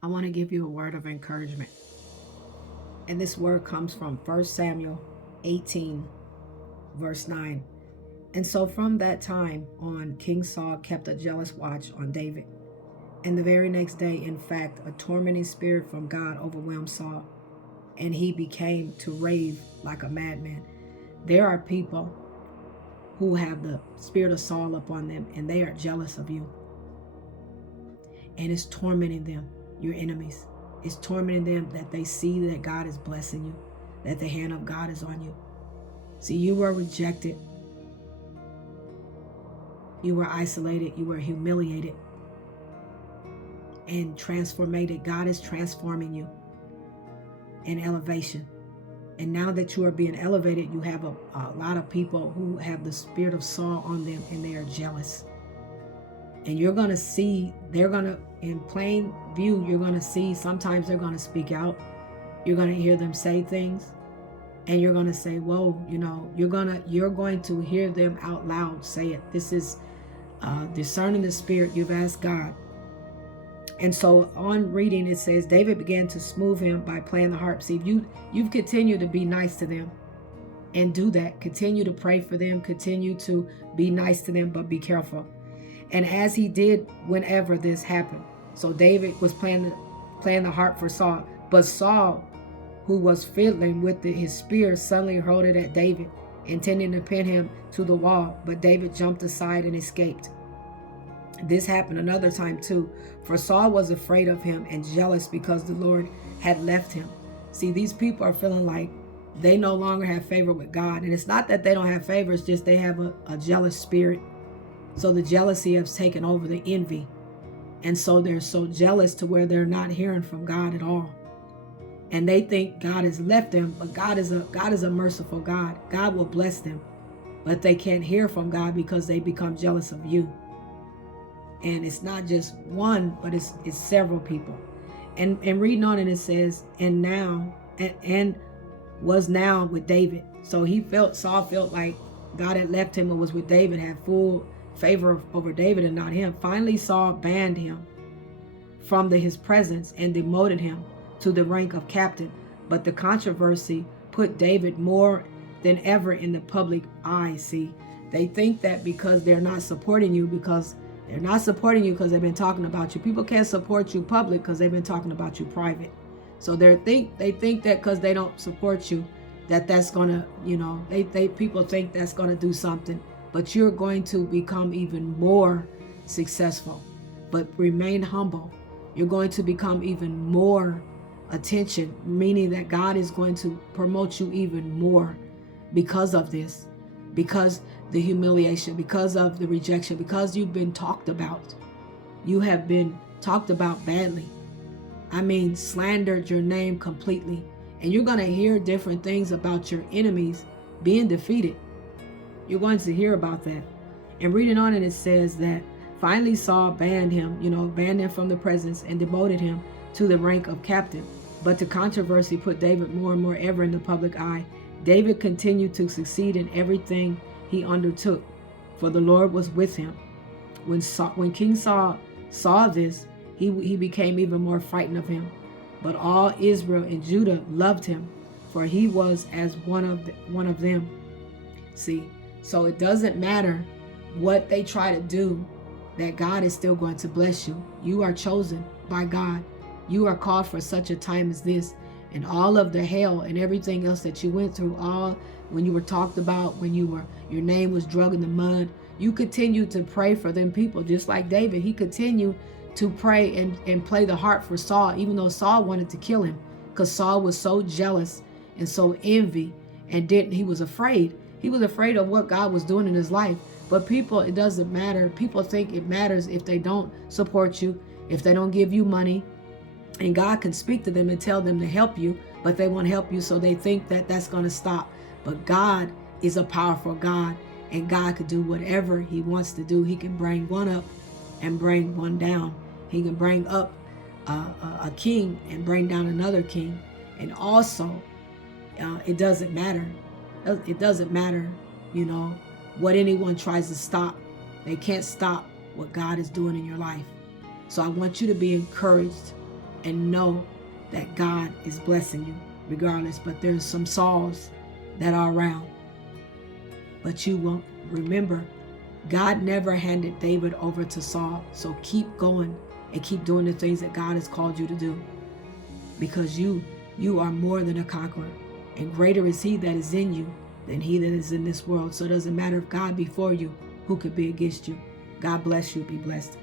I want to give you a word of encouragement. And this word comes from 1 Samuel 18, verse 9. And so from that time on, King Saul kept a jealous watch on David. And the very next day, in fact, a tormenting spirit from God overwhelmed Saul, and he became to rave like a madman. There are people who have the spirit of Saul upon them, and they are jealous of you. And it's tormenting them, your enemies. It's tormenting them that they see that God is blessing you, that the hand of God is on you. See, you were rejected. You were isolated. You were humiliated and transformed. God is transforming you in elevation. And now that you are being elevated, you have a lot of people who have the spirit of Saul on them, and they are jealous. And you're going to see, they're going to, in plain view, you're going to see, sometimes they're going to speak out. You're going to hear them say things, and you're going to say, whoa, you're going to hear them out loud say it. This is discerning the spirit. You've asked God. And so on reading, it says, David began to smooth him by playing the harp. See, you've continued to be nice to them, and do that. Continue to pray for them. Continue to be nice to them, but be careful. And as he did whenever this happened. So David was playing the harp for Saul. But Saul, who was fiddling with his spear, suddenly hurled it at David, intending to pin him to the wall. But David jumped aside and escaped. This happened another time too, for Saul was afraid of him and jealous because the Lord had left him. See, these people are feeling like they no longer have favor with God. And it's not that they don't have favor, it's just they have a jealous spirit. So the jealousy has taken over the envy. And so they're so jealous to where they're not hearing from God at all. And they think God has left them, but God is a merciful God. God will bless them, but they can't hear from God because they become jealous of you. And it's not just one, but it's several people. And reading on it says, and was now with David. So Saul felt like God had left him and was with David, had full favor over David and not him. Finally, Saul banned him from his presence and demoted him to the rank of captain. But the controversy put David more than ever in the public eye. See, they think that because they're not supporting you, because they've been talking about you. People can't support you public because they've been talking about you private. So they think that because they don't support you, that's gonna, people think that's gonna do something. But you're going to become even more successful. But remain humble. You're going to become even more attention, meaning that God is going to promote you even more because of this, because the humiliation, because of the rejection, because you've been talked about. You have been talked about badly. I mean, slandered your name completely. And you're going to hear different things about your enemies being defeated. You're going to hear about that. And reading on it says that finally Saul banned him from the presence and demoted him to the rank of captain. But the controversy put David more and more ever in the public eye. David continued to succeed in everything he undertook, for the Lord was with him. When King Saul saw this, he became even more frightened of him. But all Israel and Judah loved him, for he was as one of them. See, so it doesn't matter what they try to do, that God is still going to bless you. You are chosen by God. You are called for such a time as this. And all of the hell and everything else that you went through, all when you were talked about, when your name was dragged in the mud, you continued to pray for them people, just like David. He continued to pray and play the harp for Saul, even though Saul wanted to kill him, because Saul was so jealous and so envy, and he was afraid. He was afraid of what God was doing in his life. But people, it doesn't matter. People think it matters if they don't support you, if they don't give you money. And God can speak to them and tell them to help you, but they won't help you, so they think that that's going to stop. But God is a powerful God, and God could do whatever he wants to do. He can bring one up and bring one down. He can bring up a king and bring down another king. And also, it doesn't matter. It doesn't matter, what anyone tries to stop. They can't stop what God is doing in your life. So I want you to be encouraged. and know that God is blessing you regardless. But there's some Sauls that are around. But you won't remember, God never handed David over to Saul. So keep going and keep doing the things that God has called you to do, because you are more than a conqueror, and greater is he that is in you than he that is in this world. So it doesn't matter if God be for you, who could be against you. God bless you. Be blessed.